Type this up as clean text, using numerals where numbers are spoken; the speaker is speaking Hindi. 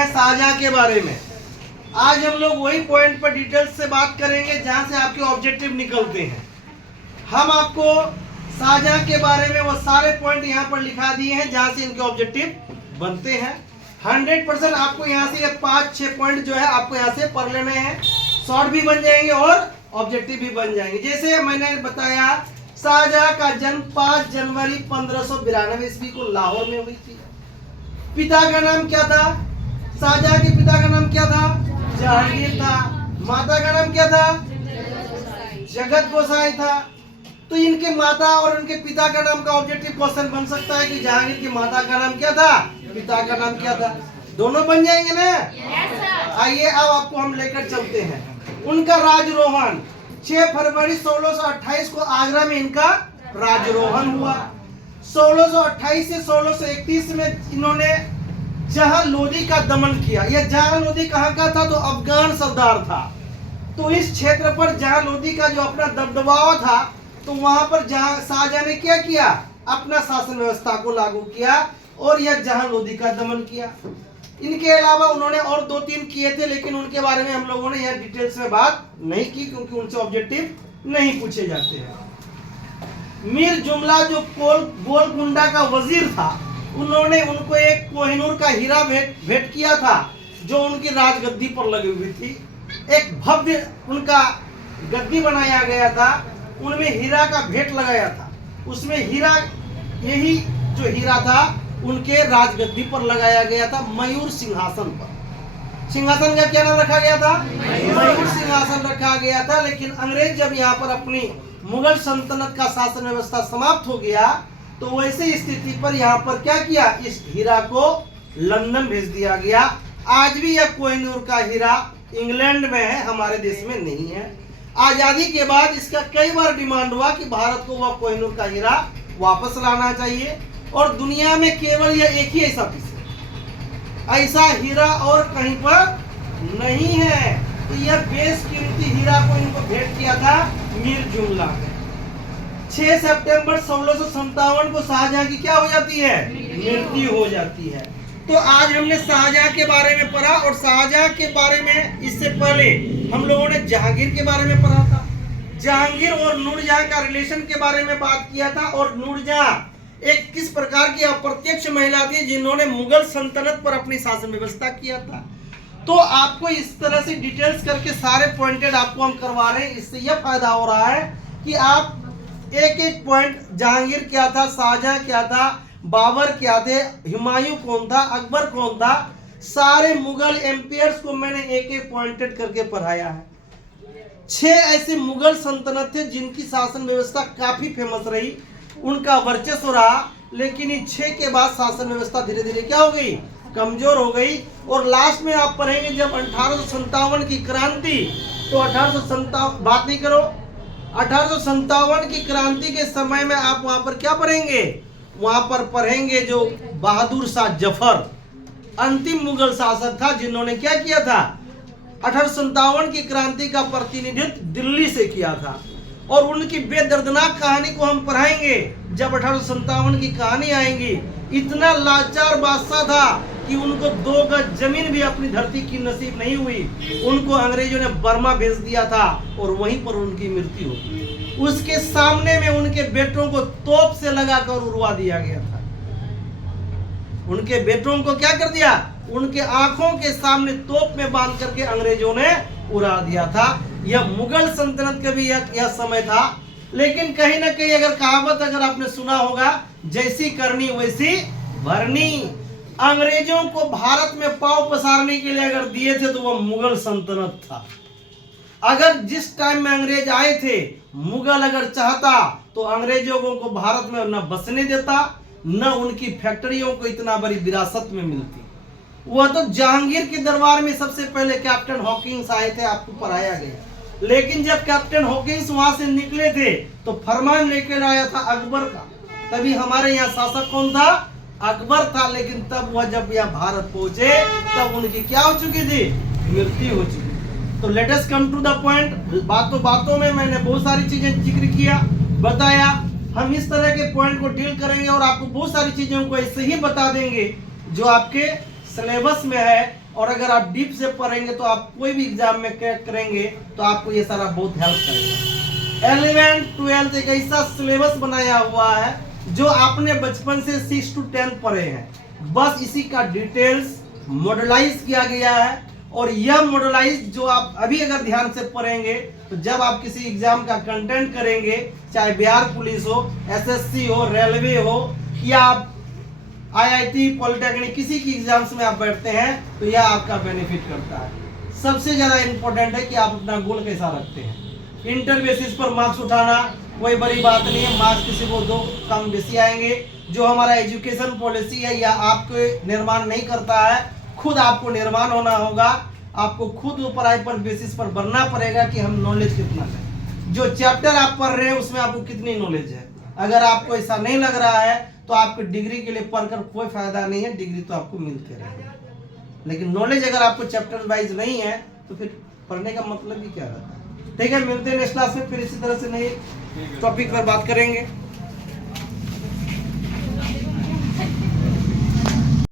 हैं शाहजहां के बारे में। आज हम लोग वही पॉइंट पर डिटेल्स से बात करेंगे जहां से आपके ऑब्जेक्टिव निकलते हैं। हम आपको शाहजहां के बारे में वो सारे पॉइंट यहाँ पर लिखा दिए हैं जहां से इनके ऑब्जेक्टिव बनते हैं। 100% आपको यहाँ से ये 5-6 पॉइंट जो है आपको यहाँ से पढ़ लेने हैं। शॉर्ट भी बन जाएंगे और ऑब्जेक्टिव भी बन जाएंगे। जैसे मैंने बताया, शाहजहां का जन्म 5 जनवरी 1592 ईस्वी को लाहौर में हुई थी। पिता का नाम क्या था? शाहजहां के पिता का नाम क्या था? जहांगीर था। माता का नाम क्या था? जगत गोसाई था। तो इनके माता और उनके पिता का नाम का ऑब्जेक्टिव क्वेश्चन बन सकता है कि जहांगीर की माता का नाम क्या था, पिता का नाम क्या था। दोनों बन जाएंगे ना? आइए अब आपको हम लेकर चलते हैं। उनका राजरोहण 6 फरवरी 1628 को आगरा में इनका राजरोहण हुआ। 1628 से 1631 में इन्होंने जहां लोदी का दमन किया। यह जहां लोदी कहाँ का था? तो अफगान सरदार था। तो इस क्षेत्र पर जहां लोदी का जो अपना दबदबा था, तो वहां पर जहां शाहजहां ने क्या किया? अपना शासन व्यवस्था को लागू किया और यह जहां लोदी का दमन किया। इनके अलावा उन्होंने और 2-3 किए थे, लेकिन उनके बारे में हम लोगों ने यह डिटेल्स में बात नहीं की क्योंकि उनसे ऑब्जेक्टिव नहीं पूछे जाते हैं। मीर जुमला जो गोलकुंडा का वजीर था, उन्होंने उनको एक कोहिनूर का हीरा भेंट किया था जो उनकी राजगद्दी पर लगी हुई थी। एक भव्य उनका गद्दी बनाया गया था, उनमें हीरा का भेंट लगाया था। उसमें हीरा, यही जो हीरा था उनके राजगद्दी पर लगाया गया था, मयूर सिंहासन पर। सिंहासन का क्या नाम रखा गया था? मयूर सिंहासन रखा गया था। लेकिन अंग्रेज जब यहाँ पर अपनी मुगल सल्तनत का शासन व्यवस्था समाप्त हो गया, तो वैसे स्थिति पर यहाँ पर क्या किया? इस हीरा को लंदन भेज दिया गया। आज भी यह कोहिनूर का हीरा इंग्लैंड में है, हमारे देश में नहीं है। आजादी के बाद इसका कई बार डिमांड हुआ कि भारत को वह कोहिनूर का हीरा वापस लाना चाहिए और दुनिया में केवल यह एक ही ऐसा पीस है, ऐसा हीरा और कहीं पर नहीं है। तो यह बेशकीमती हीरा को इनको भेंट किया था मीर जुमला ने। 6 सितंबर 1657 को शाहजहां की क्या हो जाती है? मृत्यु हो जाती है। तो आज हमने शाहजहां के बारे में पढ़ा और शाहजहां के बारे में इससे पहले हम लोगों ने जहांगीर के बारे में पढ़ा था। जहांगीर और नूरजहां का रिलेशन के बारे में बात किया था और नूरजहां एक किस प्रकार की अप्रत्यक्ष महिला थी जिन्होंने मुगल सल्तनत पर अपनी शासन व्यवस्था किया था। तो आपको इस तरह से डिटेल्स करके सारे पॉइंटेड आपको हम करवा रहे हैं। इससे यह फायदा हो रहा है कि आप एक एक पॉइंट, जहांगीर क्या था, शाहजहां क्या था, बाबर क्या थे, हुमायूं कौन था, अकबर कौन था, सारे मुगल एम्पायर्स को मैंने एक एक पॉइंटेड करके पढ़ाया है। 6 ऐसे मुगल सल्तनत थे जिनकी शासन व्यवस्था काफी फेमस रही, उनका वर्चस्व रहा। लेकिन इन 6 के बाद शासन व्यवस्था धीरे धीरे क्या हो गई? कमजोर हो गई। और लास्ट में आप पढ़ेंगे जब 1857 की क्रांति, तो 1857 बात नहीं करो, 1857 की क्रांति के समय में आप वहां पर क्या पढ़ेंगे? वहां पर पढ़ेंगे जो बहादुर शाह जफर अंतिम मुगल शासक था, जिन्होंने क्या किया था? 1857 की क्रांति का प्रतिनिधित्व दिल्ली से किया था। और उनकी बेदर्दनाक कहानी को हम पढ़ाएंगे जब 1857 की कहानी आएंगी। इतना लाचार बादशाह था कि उनको 2 गज जमीन भी अपनी धरती की नसीब नहीं हुई। उनको अंग्रेजों ने बर्मा भेज दिया था और वहीं पर उनकी मृत्यु हो गई। उसके सामने में उनके बेटों को तोप से लगाकर उड़वा दिया गया था। उनके बेटों को क्या कर दिया? उनके आंखों के सामने तोप में बांध करके अंग्रेजों ने उड़ा दिया था। यह मुगल सल्तनत का भी यह समय था। लेकिन कहीं ना कहीं अगर कहावत अगर आपने सुना होगा, जैसी करनी वैसी भरनी। अंग्रेजों को भारत में पांव पसारने के लिए अगर दिए थे तो वह मुगल सल्तनत था। अगर जिस टाइम में अंग्रेज आए थे, मुगल अगर चाहता तो अंग्रेजों को भारत में न बसने देता, न उनकी फैक्ट्रियों को इतना बड़ी विरासत में मिलती। वह तो जहांगीर के दरबार में सबसे पहले कैप्टन हॉकिंस आए थे, आपको पढ़ाया गया। लेकिन जब कैप्टन हॉकिंस वहां से निकले थे तो फरमान लेकर आया था अकबर का। तभी हमारे यहाँ शासक कौन था? अकबर था। लेकिन तब वह जब यहाँ भारत पहुंचे तब उनकी क्या हो चुकी थी? मृत्यु हो चुकी। तो let us come to the point. बातों बातों में मैंने बहुत सारी चीजें जिक्र किया, बताया। हम इस तरह के पॉइंट को डील करेंगे और आपको बहुत सारी चीजों को ऐसे ही बता देंगे जो आपके सिलेबस में है और अगर आप डीप से पढ़ेंगे तो आप कोई भी एग्जाम में क्रैक करेंगे तो आपको ये सारा बहुत हेल्प करेगा। 11th 12th एक ऐसा सिलेबस बनाया हुआ है जो आपने बचपन से 6 to 10 पढ़े हैं, बस इसी का डिटेल्स मॉडलाइज किया गया है। और यह मॉडलाइज जो आप अभी अगर ध्यान से पढ़ेंगे तो जब आप किसी एग्जाम का कंटेंट करेंगे, चाहे बिहार पुलिस हो, एसएससी हो, रेलवे हो या आप आईआईटी, पॉलिटेक्निक किसी की एग्जाम्स में आप बैठते हैं तो यह आपका बेनिफिट करता है। सबसे ज़्यादा इम्पोर्टेंट है कि आप अपना गोल कैसा रखते हैं। इंटर बेसिस पर मार्क्स उठाना कोई बड़ी बात नहीं है, मार्क्स किसी को 2 कम बेसी आएंगे। जो हमारा एजुकेशन पॉलिसी है या आपको निर्माण नहीं करता है, खुद आपको निर्माण होना होगा। आपको खुद पढ़ाई पर बेसिस पर बढ़ना पड़ेगा कि हम नॉलेज कितना है, जो चैप्टर आप पढ़ रहे हैं उसमें आपको कितनी नॉलेज है। अगर आपको ऐसा नहीं लग रहा है तो आपको डिग्री के लिए पढ़कर कोई फायदा नहीं है, डिग्री तो आपको मिलते रहेगी। लेकिन नॉलेज अगर आपको चैप्टर वाइज नहीं है तो फिर पढ़ने का मतलब ही क्या रहता है। ठीक है, मिलते हैं नेक्स्ट क्लास में, फिर इसी तरह से नए टॉपिक पर बात करेंगे।